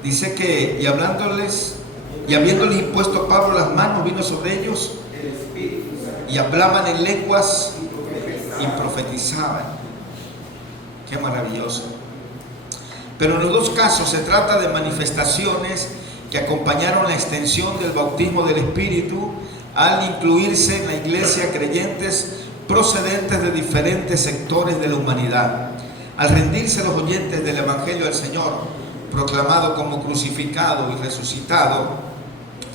Dice que, y hablándoles, y habiéndoles impuesto a Pablo las manos, vino sobre ellos, y hablaban en lenguas y profetizaban. Qué maravilloso. Pero en los dos casos se trata de manifestaciones que acompañaron la extensión del bautismo del Espíritu al incluirse en la iglesia creyentes procedentes de diferentes sectores de la humanidad. Al rendirse los oyentes del Evangelio del Señor, proclamado como crucificado y resucitado,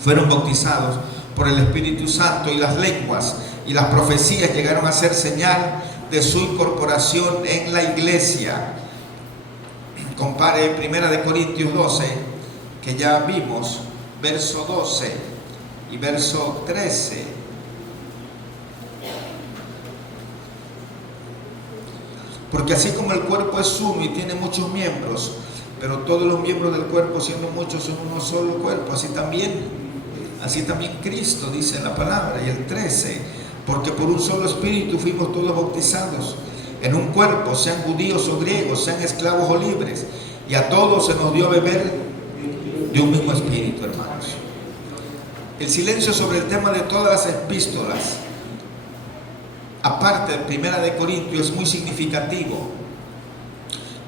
fueron bautizados por el Espíritu Santo, y las lenguas y las profecías llegaron a ser señal de su incorporación en la iglesia. Compare 1 Corintios 12, que ya vimos, verso 12 y verso 13. Porque así como el cuerpo es uno y tiene muchos miembros, pero todos los miembros del cuerpo, siendo muchos, son uno solo cuerpo, así también Cristo, dice la palabra. Y el 13, porque por un solo espíritu fuimos todos bautizados en un cuerpo, sean judíos o griegos, sean esclavos o libres, y a todos se nos dio a beber de un mismo espíritu, hermanos. El silencio sobre el tema de todas las epístolas, aparte de 1 Corintios, es muy significativo,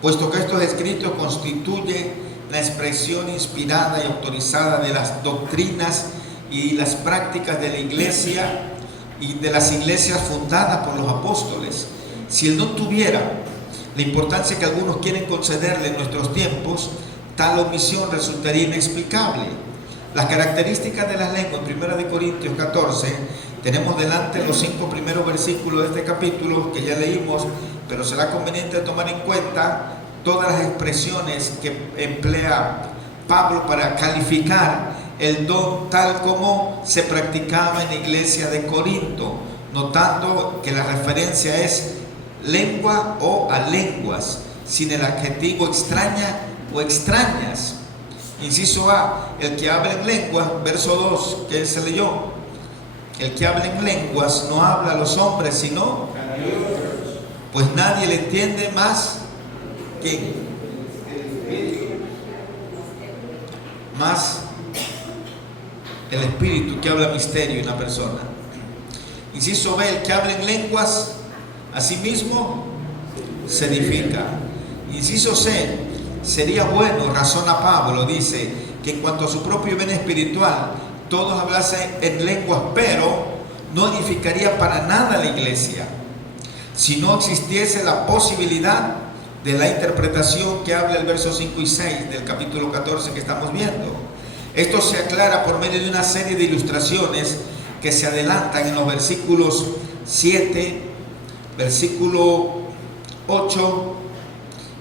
puesto que estos escritos constituyen la expresión inspirada y autorizada de las doctrinas y las prácticas de la iglesia y de las iglesias fundadas por los apóstoles. Si el don tuviera la importancia que algunos quieren concederle en nuestros tiempos, tal omisión resultaría inexplicable. Las características de las lenguas en 1 Corintios 14, tenemos delante los 5 primeros versículos de este capítulo que ya leímos, pero será conveniente tomar en cuenta todas las expresiones que emplea Pablo para calificar el don tal como se practicaba en la iglesia de Corinto, notando que la referencia es lengua o a lenguas, sin el adjetivo extraña o extrañas. Inciso A, el que habla en lenguas, verso 2, que se leyó, el que habla en lenguas no habla a los hombres, sino a Dios, pues nadie le entiende más que el Espíritu que habla misterio en la persona. Inciso B, el que habla en lenguas asimismo se edifica. Inciso C, sería bueno, razona Pablo, dice, que en cuanto a su propio bien espiritual, todos hablasen en lenguas, pero no edificaría para nada la iglesia, si no existiese la posibilidad de la interpretación que habla el verso 5 y 6 del capítulo 14 que estamos viendo. Esto se aclara por medio de una serie de ilustraciones que se adelantan en los versículos 7, versículo 8,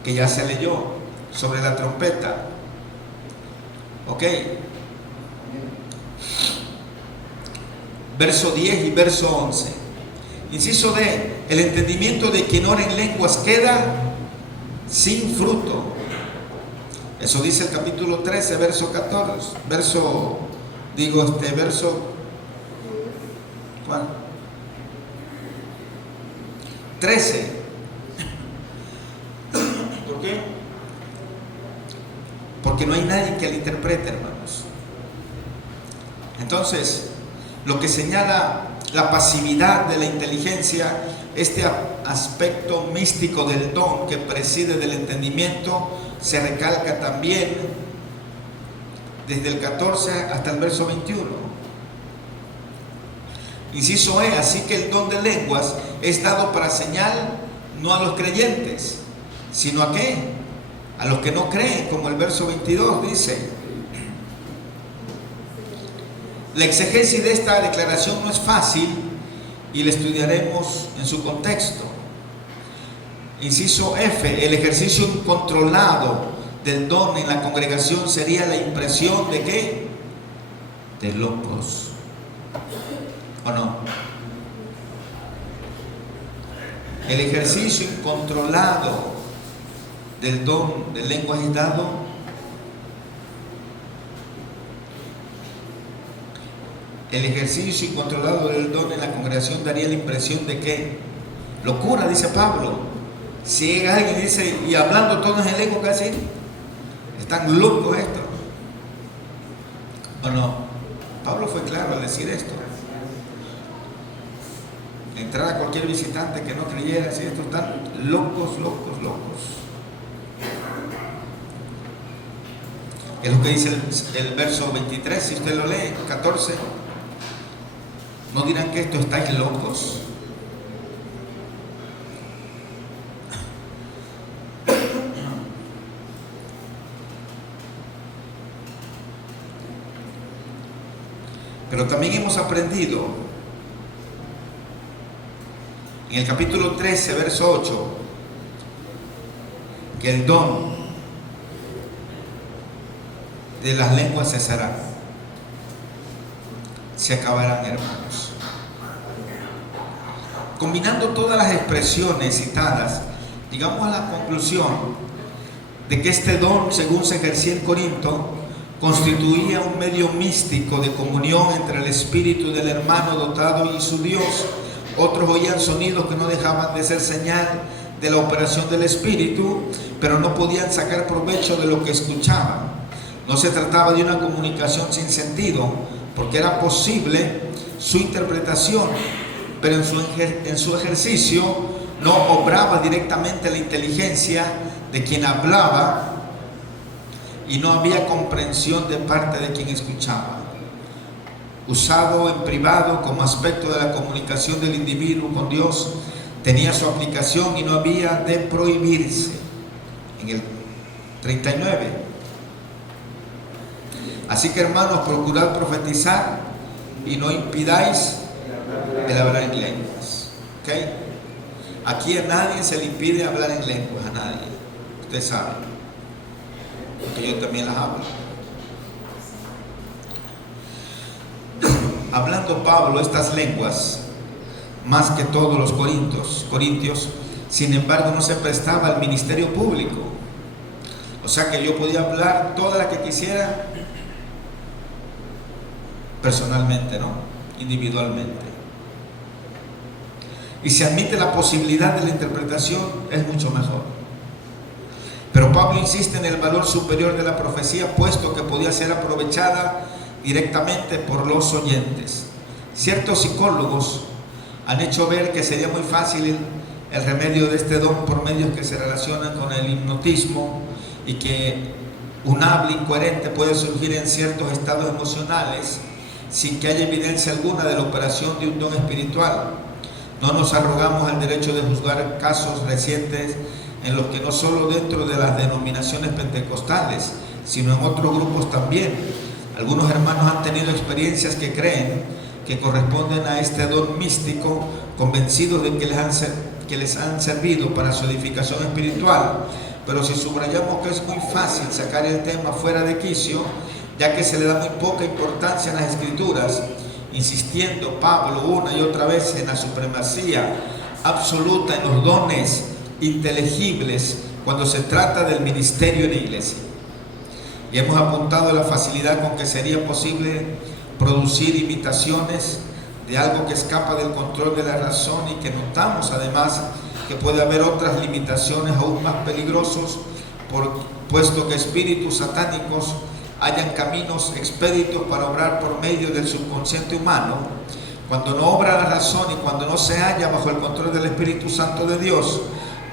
que ya se leyó, sobre la trompeta. Ok. Verso 10 y verso 11. Inciso D, el entendimiento de quien ora en lenguas queda sin fruto. Eso dice el capítulo 13, verso 14. Verso 13. ¿Por qué? Porque no hay nadie que lo interprete, hermanos. Entonces, lo que señala la pasividad de la inteligencia, este aspecto místico del don que preside del entendimiento, se recalca también desde el 14 hasta el verso 21. Inciso E, así que el don de lenguas es dado para señal no a los creyentes, sino a ¿qué? A los que no creen, como el verso 22 dice. La exegesis de esta declaración no es fácil y la estudiaremos en su contexto. Inciso F, el ejercicio incontrolado del don en la congregación sería la impresión de ¿qué? De locos. ¿O no? El ejercicio incontrolado del don de lenguas es dado el ejercicio incontrolado del don en la congregación daría la impresión de que locura, dice Pablo. Si llega alguien y dice, y hablando todos en lengua, casi están locos estos, ¿o no? Pablo fue claro al decir esto. Entrar a cualquier visitante que no creyera, si estos están locos. Es lo que dice el verso 23, si usted lo lee, 14. ¿No dirán que estos estáis locos? Pero también hemos aprendido en el capítulo 13, verso 8, que el don de las lenguas cesará, se acabarán, hermanos. Combinando todas las expresiones citadas, llegamos a la conclusión de que este don, según se ejercía en Corinto, constituía un medio místico de comunión entre el espíritu del hermano dotado y su Dios. Otros oían sonidos que no dejaban de ser señal de la operación del espíritu, pero no podían sacar provecho de lo que escuchaban. No se trataba de una comunicación sin sentido, porque era posible su interpretación, pero en su ejercicio no obraba directamente la inteligencia de quien hablaba y no había comprensión de parte de quien escuchaba. Usado en privado como aspecto de la comunicación del individuo con Dios, tenía su aplicación y no había de prohibirse. En el 39. Así que, hermanos, procurad profetizar y no impidáis el hablar en lenguas. ¿Okay? Aquí a nadie se le impide hablar en lenguas, a nadie. Usted sabe, porque yo también las hablo. Hablando Pablo estas lenguas, más que todos los corintios, sin embargo, no se prestaba al ministerio público. O sea que yo podía hablar toda la que quisiera personalmente, ¿no? Individualmente. Y si admite la posibilidad de la interpretación, es mucho mejor. Pero Pablo insiste en el valor superior de la profecía, puesto que podía ser aprovechada directamente por los oyentes. Ciertos psicólogos han hecho ver que sería muy fácil el remedio de este don por medios que se relacionan con el hipnotismo, y que un habla incoherente puede surgir en ciertos estados emocionales sin que haya evidencia alguna de la operación de un don espiritual. No nos arrogamos el derecho de juzgar casos recientes en los que no solo dentro de las denominaciones pentecostales, sino en otros grupos también, algunos hermanos han tenido experiencias que creen que corresponden a este don místico, convencidos de que les han servido para su edificación espiritual. Pero si subrayamos que es muy fácil sacar el tema fuera de quicio, ya que se le da muy poca importancia en las Escrituras, insistiendo Pablo una y otra vez en la supremacía absoluta en los dones inteligibles cuando se trata del ministerio en la iglesia. Y hemos apuntado a la facilidad con que sería posible producir imitaciones de algo que escapa del control de la razón, y que notamos además que puede haber otras limitaciones aún más peligrosos, puesto que espíritus satánicos hayan caminos expeditos para obrar por medio del subconsciente humano, cuando no obra la razón y cuando no se halla bajo el control del Espíritu Santo de Dios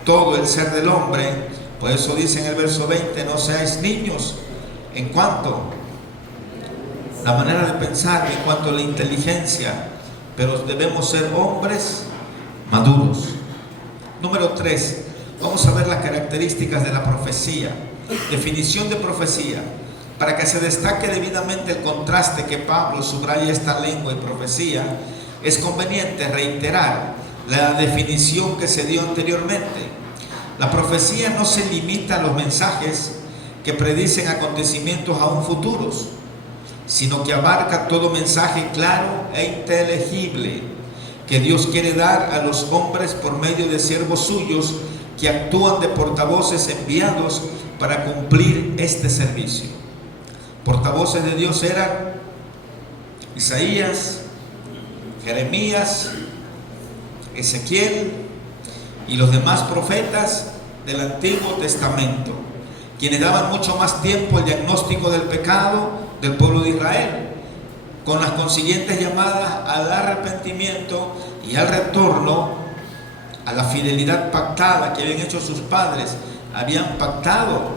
todo el ser del hombre. Por eso dice en el verso 20: no seáis niños en cuanto la manera de pensar, en cuanto a la inteligencia, pero debemos ser hombres maduros. Número 3, vamos a ver las características de la profecía. Definición de profecía. Para que se destaque debidamente el contraste que Pablo subraya esta lengua y profecía, es conveniente reiterar la definición que se dio anteriormente. La profecía no se limita a los mensajes que predicen acontecimientos aún futuros, sino que abarca todo mensaje claro e inteligible que Dios quiere dar a los hombres por medio de siervos suyos que actúan de portavoces enviados para cumplir este servicio. Portavoces de Dios eran Isaías, Jeremías, Ezequiel y los demás profetas del Antiguo Testamento, quienes daban mucho más tiempo al diagnóstico del pecado del pueblo de Israel, con las consiguientes llamadas al arrepentimiento y al retorno a la fidelidad pactada que habían hecho sus padres. Habían pactado,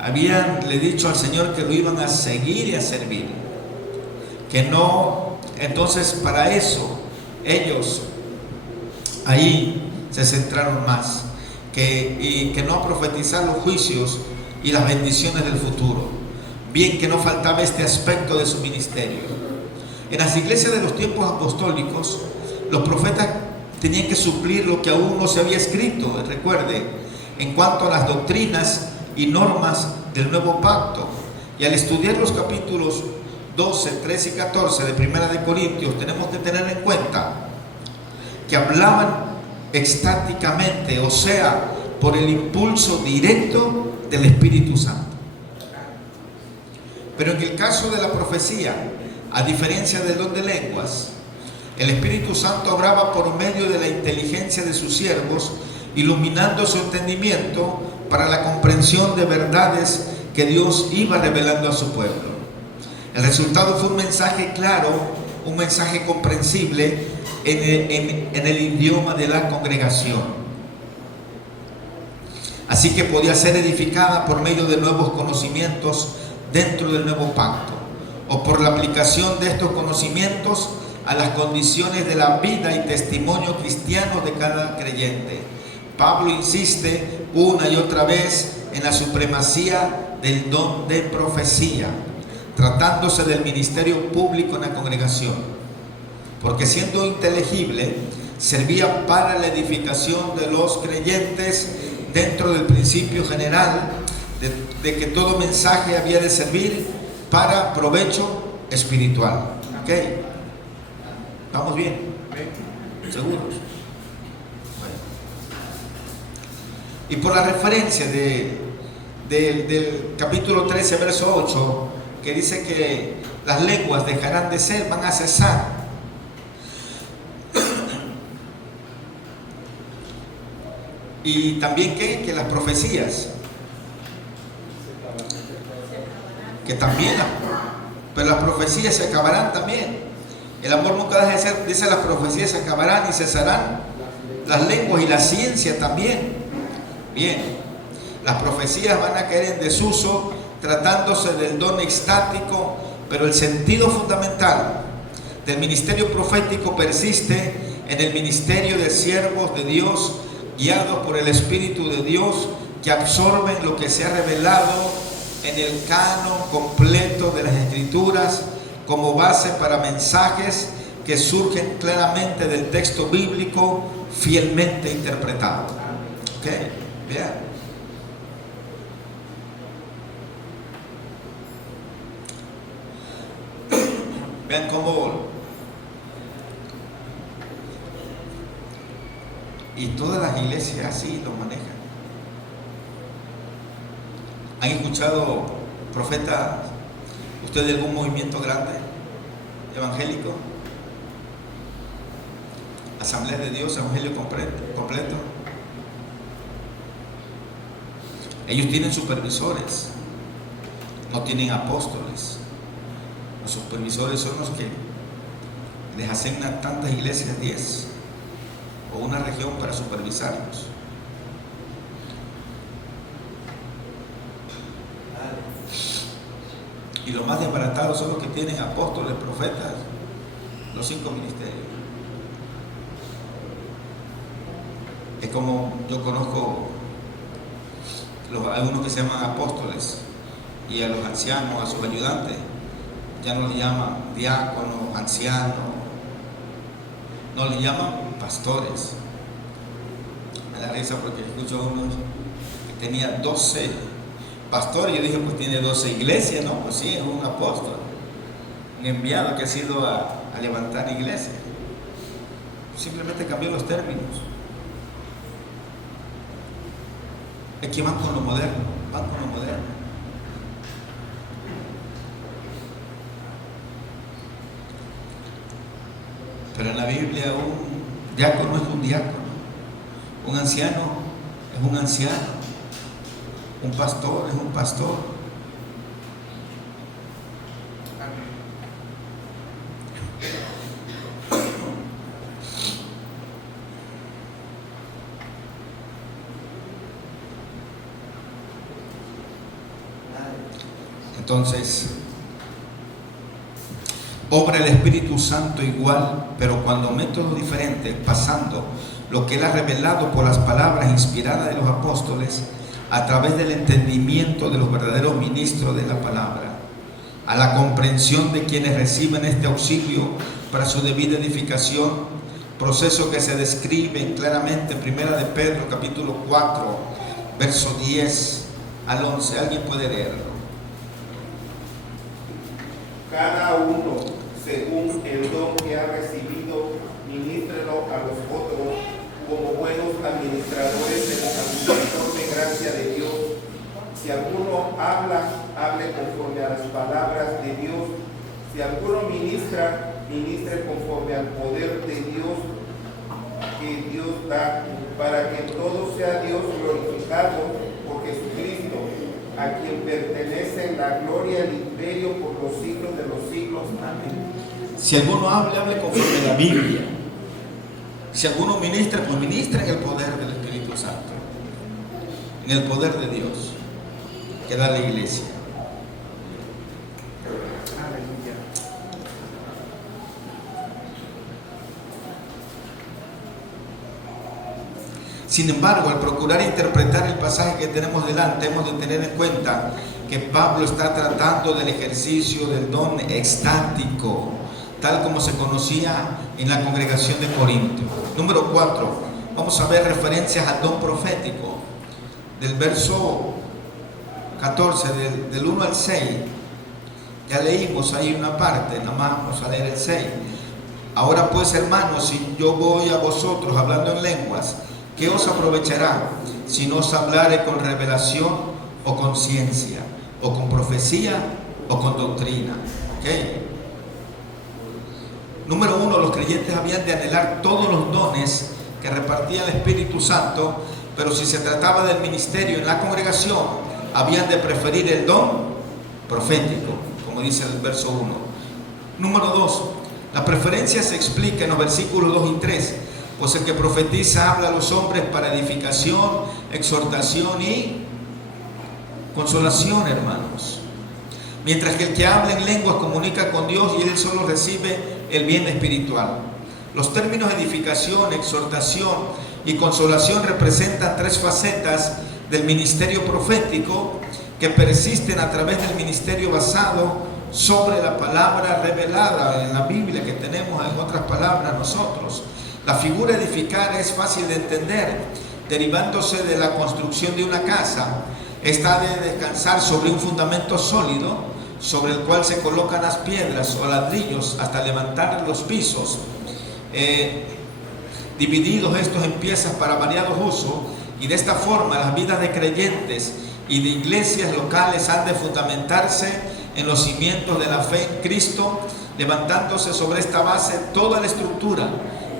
habíanle dicho al Señor que lo iban a seguir y a servir, que no. Entonces, para eso ellos ahí se centraron más, y que no profetizar los juicios y las bendiciones del futuro. Bien que no faltaba este aspecto de su ministerio. En las iglesias de los tiempos apostólicos, los profetas tenían que suplir lo que aún no se había escrito, recuerde, en cuanto a las doctrinas y normas del nuevo pacto. Y al estudiar los capítulos 12, 13 y 14 de Primera de Corintios, tenemos que tener en cuenta que hablaban extáticamente, o sea, por el impulso directo del Espíritu Santo. Pero en el caso de la profecía, a diferencia del don de lenguas, el Espíritu Santo obraba por medio de la inteligencia de sus siervos, iluminando su entendimiento para la comprensión de verdades que Dios iba revelando a su pueblo. El resultado fue un mensaje claro, un mensaje comprensible en el idioma de la congregación. Así que podía ser edificada por medio de nuevos conocimientos dentro del nuevo pacto, o por la aplicación de estos conocimientos a las condiciones de la vida y testimonio cristiano de cada creyente. Pablo insiste una y otra vez en la supremacía del don de profecía, tratándose del ministerio público en la congregación, porque siendo inteligible, servía para la edificación de los creyentes dentro del principio general de que todo mensaje había de servir para provecho espiritual. ¿Ok? ¿Estamos bien? ¿Seguros? Bueno. Y por la referencia del capítulo 13, verso 8, que dice que las lenguas dejarán de ser, van a cesar. Y también que las profecías, que también, pero las profecías se acabarán también. El amor nunca deja de ser, dice, las profecías se acabarán y cesarán, las lenguas y la ciencia también. Bien, las profecías van a caer en desuso, tratándose del don extático, pero el sentido fundamental del ministerio profético persiste en el ministerio de siervos de Dios, guiados por el Espíritu de Dios, que absorben lo que se ha revelado en el canon completo de las Escrituras como base para mensajes que surgen claramente del texto bíblico fielmente interpretado. Ok, vean. Vean cómo, y todas las iglesias así lo manejan. ¿Han escuchado, profeta, usted de algún movimiento grande, evangélico? Asamblea de Dios, evangelio completo. Ellos tienen supervisores, no tienen apóstoles. Los supervisores son los que les asignan tantas iglesias, 10, o una región para supervisarlos. Y los más desbaratados son los que tienen apóstoles, profetas, los 5 ministerios. Es como yo conozco algunos que se llaman apóstoles, y a los ancianos, a sus ayudantes, ya no les llaman diáconos, ancianos, no les llaman pastores. Me da risa porque escucho a uno que tenía 12 pastores. Yo dije, pues tiene 12 iglesias, ¿no? Pues sí, es un apóstol, un enviado que ha sido a levantar iglesias. Simplemente cambió los términos. Es que van con lo moderno, van con lo moderno. Pero en la Biblia un diácono es un diácono, un anciano es un anciano, un pastor es un pastor. Entonces, obra el Espíritu Santo igual, pero cuando métodos diferentes, pasando lo que Él ha revelado por las palabras inspiradas de los apóstoles a través del entendimiento de los verdaderos ministros de la palabra. a la comprensión de quienes reciben este auxilio para su debida edificación, proceso que se describe claramente en 1 de Pedro capítulo 4, verso 10 al 11. ¿Alguien puede leerlo? Cada uno, según el don que ha recibido, ministrelo a los otros como buenos administradores del administrador de gracia de Dios. Si alguno habla, hable conforme a las palabras de Dios. Si alguno ministra, ministre conforme al poder de Dios que Dios da, para que todo sea Dios glorificado por Jesucristo, a quien pertenece la gloria y el imperio por los siglos de los siglos. Amén. Si alguno habla, hable conforme a la Biblia. Si alguno ministra, pues ministra en el poder del Espíritu Santo, en el poder de Dios que da la iglesia. Aleluya. Sin embargo, al procurar interpretar el pasaje que tenemos delante, hemos de tener en cuenta que Pablo está tratando del ejercicio del don extático, tal como se conocía en la congregación de Corinto. Número 4, vamos a ver referencias al don profético. Del verso 14, del 1 al 6, ya leímos ahí una parte, nada más vamos a leer el 6. Ahora pues, hermanos, si yo voy a vosotros hablando en lenguas, ¿qué os aprovechará si no os hablare con revelación o con ciencia, o con profecía o con doctrina? ¿Okay? Número 1, los creyentes habían de anhelar todos los dones que repartía el Espíritu Santo, pero si se trataba del ministerio en la congregación, habían de preferir el don profético, como dice el verso 1. Número 2, la preferencia se explica en los versículos 2 y 3. Pues el que profetiza habla a los hombres para edificación, exhortación y consolación, hermanos. Mientras que el que habla en lenguas comunica con Dios y él solo recibe el bien espiritual. Los términos edificación, exhortación y consolación representan tres facetas del ministerio profético que persisten a través del ministerio basado sobre la palabra revelada en la Biblia, que tenemos en otras palabras nosotros. La figura edificar es fácil de entender, derivándose de la construcción de una casa. Esta ha de descansar sobre un fundamento sólido, sobre el cual se colocan las piedras o ladrillos hasta levantar los pisos, divididos estos en piezas para variados usos, y de esta forma las vidas de creyentes y de iglesias locales han de fundamentarse en los cimientos de la fe en Cristo, levantándose sobre esta base toda la estructura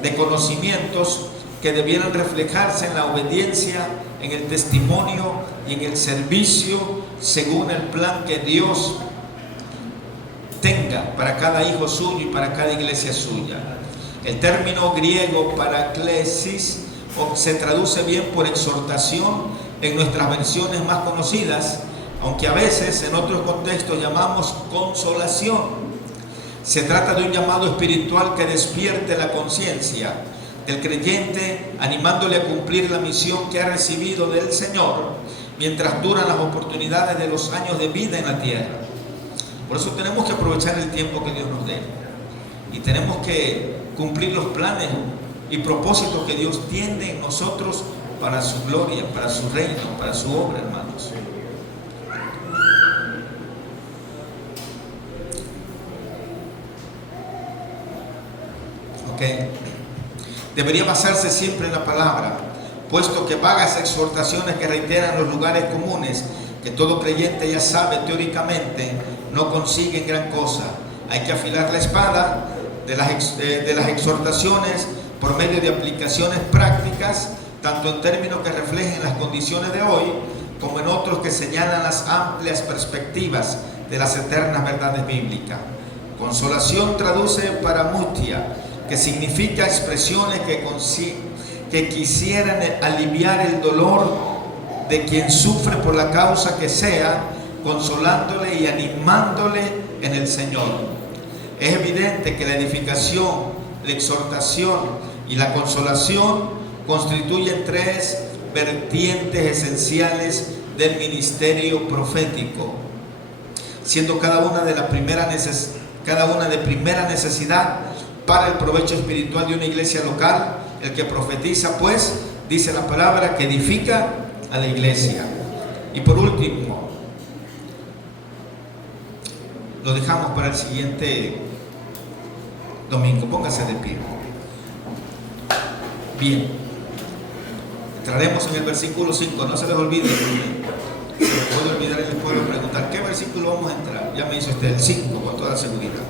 de conocimientos que debieran reflejarse en la obediencia, en el testimonio y en el servicio según el plan que Dios tenga para cada hijo suyo y para cada iglesia suya. El término griego paraklesis se traduce bien por exhortación en nuestras versiones más conocidas, aunque a veces en otros contextos llamamos consolación. Se trata de un llamado espiritual que despierte la conciencia del creyente, animándole a cumplir la misión que ha recibido del Señor mientras duran las oportunidades de los años de vida en la tierra. Por eso tenemos que aprovechar el tiempo que Dios nos dé y tenemos que cumplir los planes y propósitos que Dios tiene en nosotros para su gloria, para su reino, para su obra, hermanos. Debería basarse siempre en la palabra, puesto que vagas exhortaciones que reiteran los lugares comunes, que todo creyente ya sabe teóricamente, no consiguen gran cosa. Hay que afilar la espada de las exhortaciones por medio de aplicaciones prácticas, tanto en términos que reflejen las condiciones de hoy, como en otros que señalan las amplias perspectivas de las eternas verdades bíblicas. Consolación traduce paramutia, que significa expresiones que quisieran aliviar el dolor de quien sufre por la causa que sea, consolándole y animándole en el Señor. Es evidente que la edificación, la exhortación y la consolación constituyen tres vertientes esenciales del ministerio profético. siendo cada una de primera necesidad para el provecho espiritual de una iglesia local. El que profetiza, pues, dice la palabra, que edifica a la iglesia. Y por último, lo dejamos para el siguiente domingo. Póngase de pie. Bien, entraremos en el versículo 5. No se les olvide, se les puede olvidar y les puedo preguntar ¿qué versículo vamos a entrar? Ya me dice usted el 5 con toda seguridad.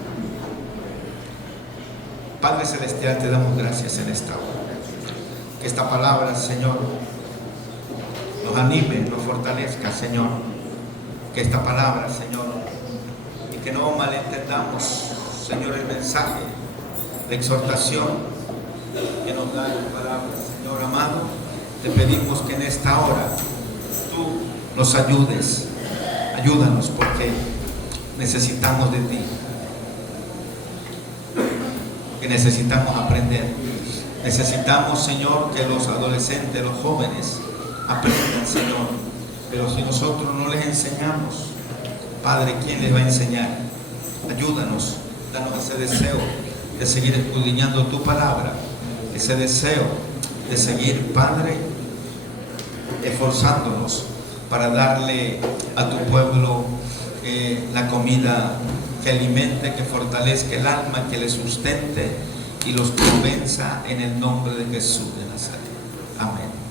Padre Celestial, te damos gracias en esta hora. Que esta palabra, Señor, nos anime, nos fortalezca, Señor. Que esta palabra, Señor, y que no malentendamos, Señor, el mensaje de exhortación que nos da la palabra. Señor amado, te pedimos que en esta hora tú nos ayudes. Ayúdanos, porque necesitamos de ti. Que necesitamos aprender. Necesitamos, Señor, que los adolescentes, los jóvenes aprendan, Señor. Pero si nosotros no les enseñamos, Padre, ¿quién les va a enseñar? Ayúdanos, danos ese deseo de seguir escudriñando tu palabra, ese deseo de seguir, Padre, esforzándonos para darle a tu pueblo la comida que alimente, que fortalezca el alma, que le sustente y los convenza en el nombre de Jesús de Nazaret. Amén.